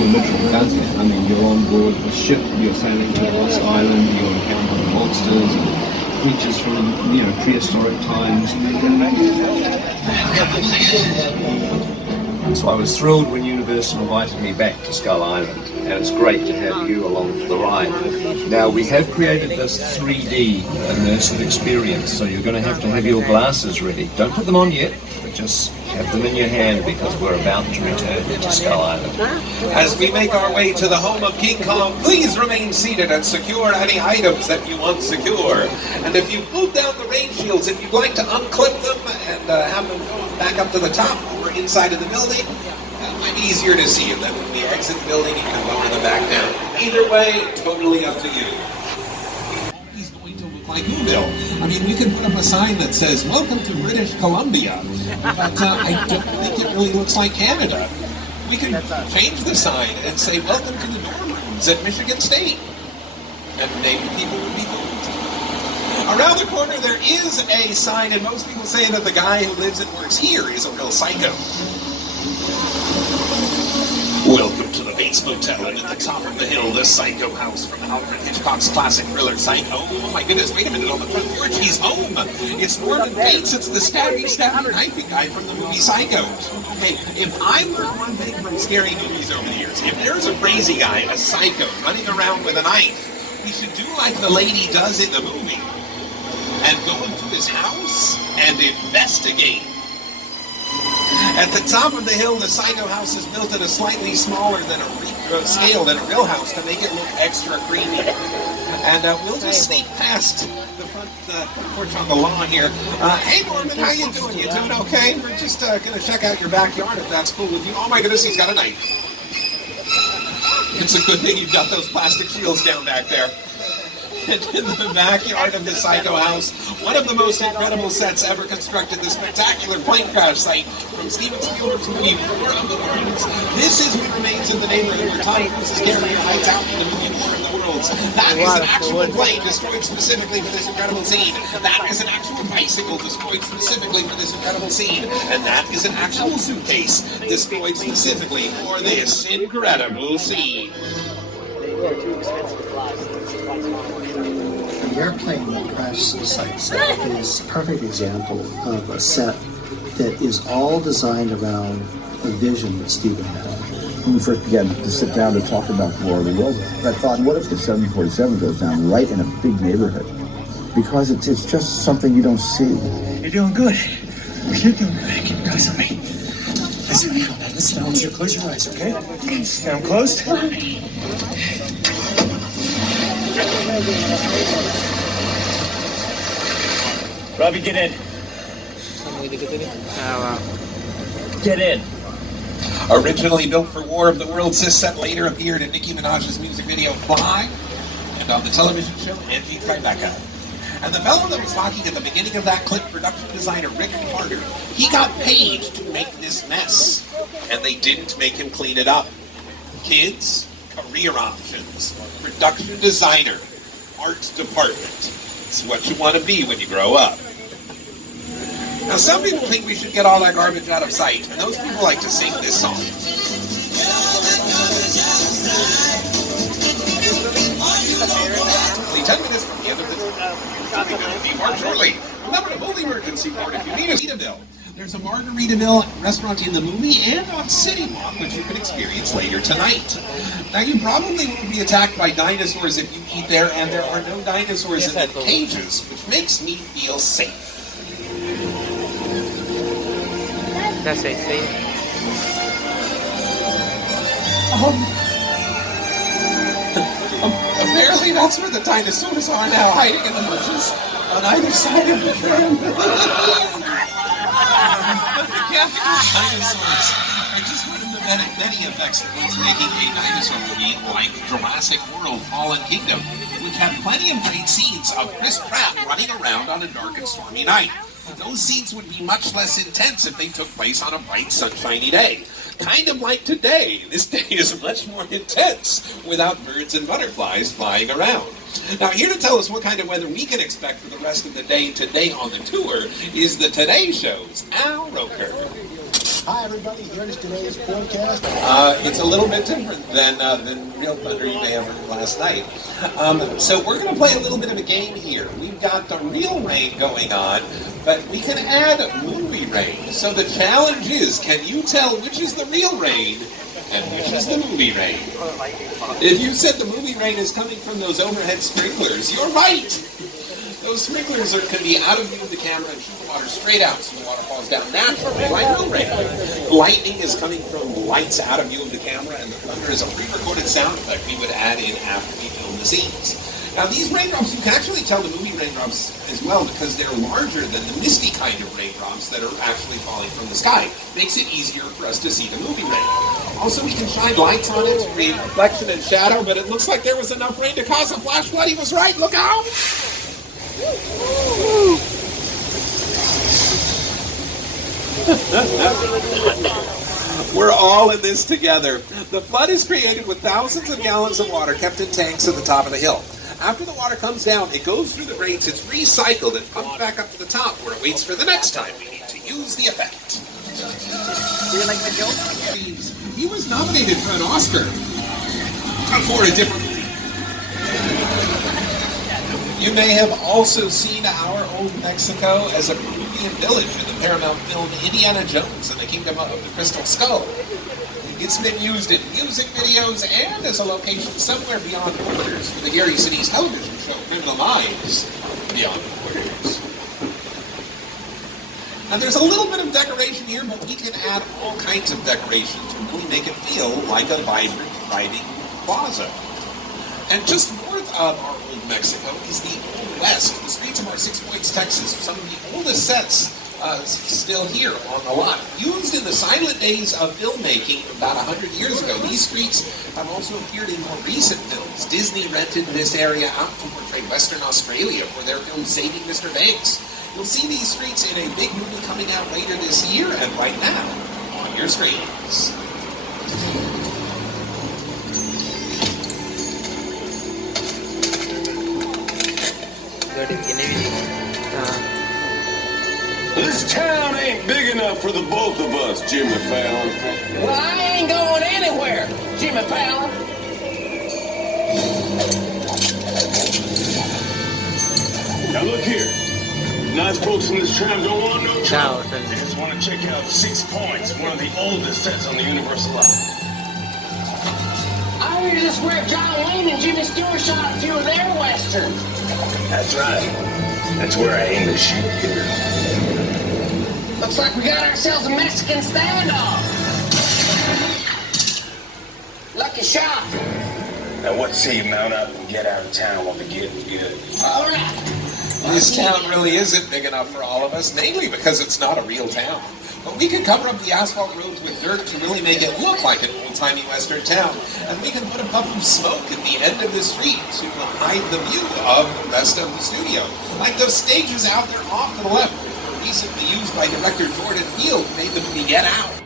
Literal does that. I mean, you're on board a ship, you're sailing to a lost island, you're encountering monsters and creatures from, prehistoric times. So I was thrilled when Universal invited me back to Skull Island, and it's great to have you along for the ride. Now, we have created this 3D immersive experience, so you're going to have your glasses ready. Don't put them on yet, but just have them in your hand because we're about to return to Skull Island. As we make our way to the home of King Kong, please remain seated and secure any items that you want secure. And if you've moved down the rain shields, if you'd like to unclip them and have them go back up to the top or inside of the building, that might be easier to see. And then when we exit the building, you can lower them back down. Either way, totally up to you. He's going to look like Whoville. I mean, we can put up a sign that says, "Welcome to British Columbia," but I don't think it really looks like Canada. We can change the sign and say, "Welcome to the dorm rooms at Michigan State." And maybe people would be fooled. Around the corner, there is a sign, and most people say that the guy who lives and works here is a real psycho. Welcome to the Bates Motel, and at the top of the hill, the Psycho House from Alfred Hitchcock's classic thriller Psycho. Oh my goodness, wait a minute, on the front porch, he's home! It's Norman Bates, it's the stabby knifing guy from the movie Psycho. Okay, if I learned one thing from scary movies over the years, if there's a crazy guy, a psycho, running around with a knife, we should do like the lady does in the movie, and go into his house and investigate. At the top of the hill, the Psycho House is built at a slightly smaller than scale than a real house to make it look extra creepy. And we'll just sneak past the front porch on the lawn here. Hey Norman, how you doing? You doing okay? We're just going to check out your backyard if that's cool with you. Oh my goodness, he's got a knife. It's a good thing you've got those plastic shields down back there. And in the backyard of the Psycho House, one of the most incredible sets ever constructed, the spectacular plane crash site from Steven Spielberg's movie War of the Worlds. This is what remains in the neighborhood where Tom Cruise is carrying hides out in the movie War of the Worlds. That is an actual plane destroyed specifically for this incredible scene. That is an actual bicycle destroyed specifically for this incredible scene. And that is an actual suitcase destroyed specifically for this incredible scene. They're too expensive to fly, so the airplane crash site set is a perfect example of a set that is all designed around a vision that Steven had. When we first began to sit down to talk about War of the Worlds, I thought, what if the 747 goes down right in a big neighborhood? Because it's just something you don't see. You're doing good. You're doing good. Keep your eyes on me. Listen, I want you to close your eyes, okay? Now I'm closed. Robbie, get in. Get in. Originally built for War of the Worlds, this set later appeared in Nicki Minaj's music video Fly, and on the television show Angie Tribeca. And the fellow that was talking at the beginning of that clip, production designer Rick Carter, he got paid to make this mess, and they didn't make him clean it up. Kids, career options, production designer, art department. It's what you want to be when you grow up. Now, some people think we should get all that garbage out of sight, and those people like to sing this song. 10 minutes from the end of this. Something going to be more shortly. Remember to hold the emergency port if you need a Margaritaville. There's a Margaritaville restaurant in the movie and on City Walk, which you can experience later tonight. Now, you probably won't be attacked by dinosaurs if you eat there, and there are no dinosaurs in the cages, which makes me feel safe. That's a safe. Apparently that's where the dinosaurs are now, hiding in the bushes on either side of the trail. Dinosaurs. I just heard of the many effects towards making a dinosaur movie like Jurassic World Fallen Kingdom, which had plenty of great scenes of Chris Pratt running around on a dark and stormy night. Those scenes would be much less intense if they took place on a bright, sunshiny day. Kind of like today. This day is much more intense without birds and butterflies flying around. Now, here to tell us what kind of weather we can expect for the rest of the day today on the tour is the Today Show's Al Roker. Hi, everybody. Here's today's forecast. It's a little bit different than Real Thunder you may have heard last night. So we're going to play a little bit of a game here. We've got the real rain going on, but we can add movie rain. So the challenge is, can you tell which is the real rain and which is the movie rain? If you said the movie rain is coming from those overhead sprinklers, you're right. Those sprinklers can be out of view of the camera and shoot the water straight out so the water falls down naturally like real rain. Lightning is coming from lights out of view of the camera, and the thunder is a pre-recorded sound effect we would add in after we film the scenes. Now these raindrops, you can actually tell the movie raindrops as well because they're larger than the misty kind of raindrops that are actually falling from the sky. Makes it easier for us to see the movie rain. Also, we can shine lights on it to create reflection and shadow, but it looks like there was enough rain to cause a flash flood. He was right. Look out! We're all in this together. The flood is created with thousands of gallons of water kept in tanks at the top of the hill. After the water comes down, it goes through the grates, it's recycled and pumped back up to the top where it waits for the next time we need to use the effect. Do you like the joke? He was nominated for an Oscar for a different movie. You may have also seen Our Old Mexico as a Peruvian village in the Paramount film Indiana Jones and the Kingdom of the Crystal Skull. It's been used in music videos and as a location somewhere beyond borders for the Gary City's television show Criminal Minds Beyond Borders. Now there's a little bit of decoration here, but we can add all kinds of decoration to really make it feel like a vibrant, thriving plaza. And just north of Our Old Mexico is the Old West, the streets of our Six Points, Texas, some of the oldest sets still here on the lot. Used in the silent days of filmmaking about 100 years ago, these streets have also appeared in more recent films. Disney rented this area out to portray Western Australia for their film Saving Mr. Banks. You'll see these streets in a big movie coming out later this year and right now on your screens. This town ain't big enough for the both of us, Jimmy Fallon. Well, I ain't going anywhere, Jimmy Fallon. Now look here. Nice folks in this tram don't want no trouble. No, They just want to check out 6 Points, one of the oldest sets on the Universal lot. I hear this is where John Wayne and Jimmy Stewart shot a few of their westerns. That's right. That's where I aim to shoot here. Looks like we got ourselves a Mexican standoff. Lucky shot. Now what say you mount up and get out of town while the getting's good? All right. This town really isn't big enough for all of us, mainly because it's not a real town. But we can cover up the asphalt roads with dirt to really make it look like an old-timey western town. And we can put a puff of smoke at the end of the street to hide the view of the rest of the studio. Like those stages out there off to the left, which were recently used by director Jordan Peele, who made the movie Get Out.